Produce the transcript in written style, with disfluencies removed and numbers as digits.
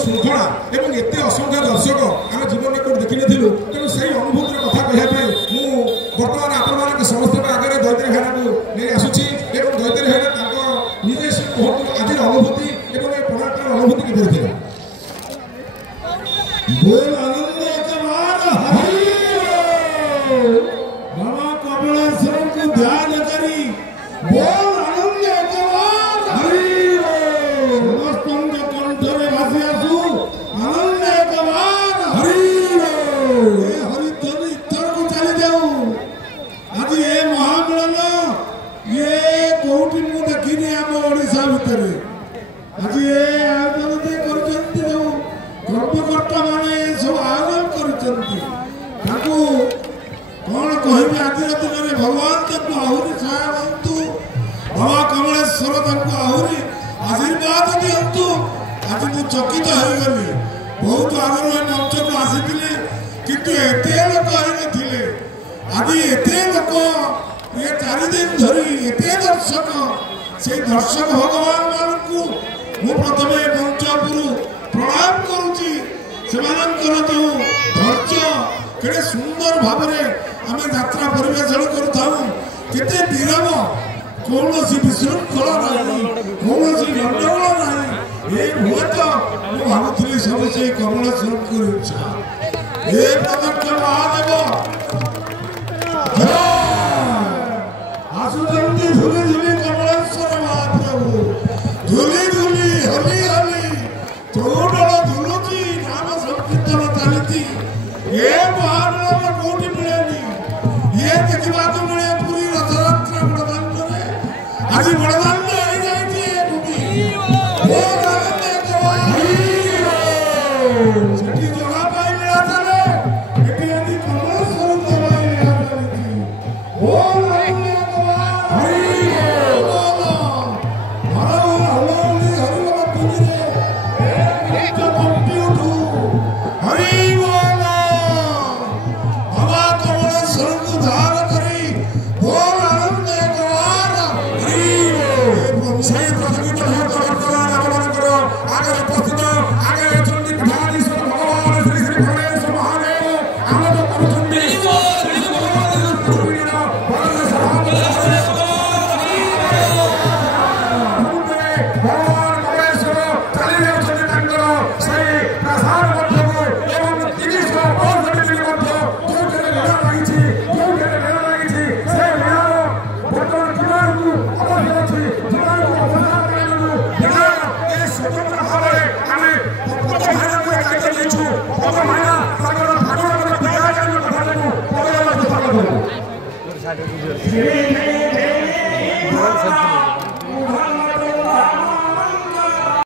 श्रृंखला एवं एत असंख्य दर्शक आम जीवन में कौट देखी नु तेणु से अनुभूतिर कथा कहवाई बर्तमान आप समस्त आगे दैतरी भाईना को नहीं आसूची दैतरी भाईना निजे से कहतु आज अनुभूति एवं ये प्रोडक्टर अनुभूति किपरि थिला बोल आनंद एकबार बाबा कमलेश्वर को ध्यान करी बोल आनंद एकबार समस्त कंठरे भासी आसू आनंद एकबार हरि ध्वनि इतर को चली जाऊ आज ये महामिलन ये कोठी मु देखिनी आम ओडिशा भितर आज ये आयोजन दे करचंती जो कर्मकर्ता माने सब आयोजन करचंती ताकू कौन कहबे आज दिन में भगवान तक आहुरी सहाय बनतु बाबा कमलेश्वर तक आहुरी आशीर्वाद दियंतु आज मु चकित हो गली बहुत आगर ए मंच को आसीथिले किंतु एते लोक आइ नथिले आज एते लोक ये 4 दिन धरी एते दर्शक से दर्शक भगवान मानकु मु प्रथमे मंचपुरु प्रणाम करूची सेमानंकर जो धैर्य केड़े सुंदर भावरे आमे यात्रा परिवेषण करथाऊ केते विरम कौनसी विशृंखला नहीं कौनसी गंडगोल नहीं ये हुए तो मु भावुथली सब से कमलेश्वर को इच्छा ये प्रदक्ष महादेव आसुचंदी झुली झुली कमलेश्वर महाप्रभु झुली झुली हली हली चौडल झुलुची नाम संकीर्तन चलती ये महान कोटि मिलेनी ये देखा मिले पूरी रथयात्रा बड़दान आज बड़दान जगह पाई मिला Gracias.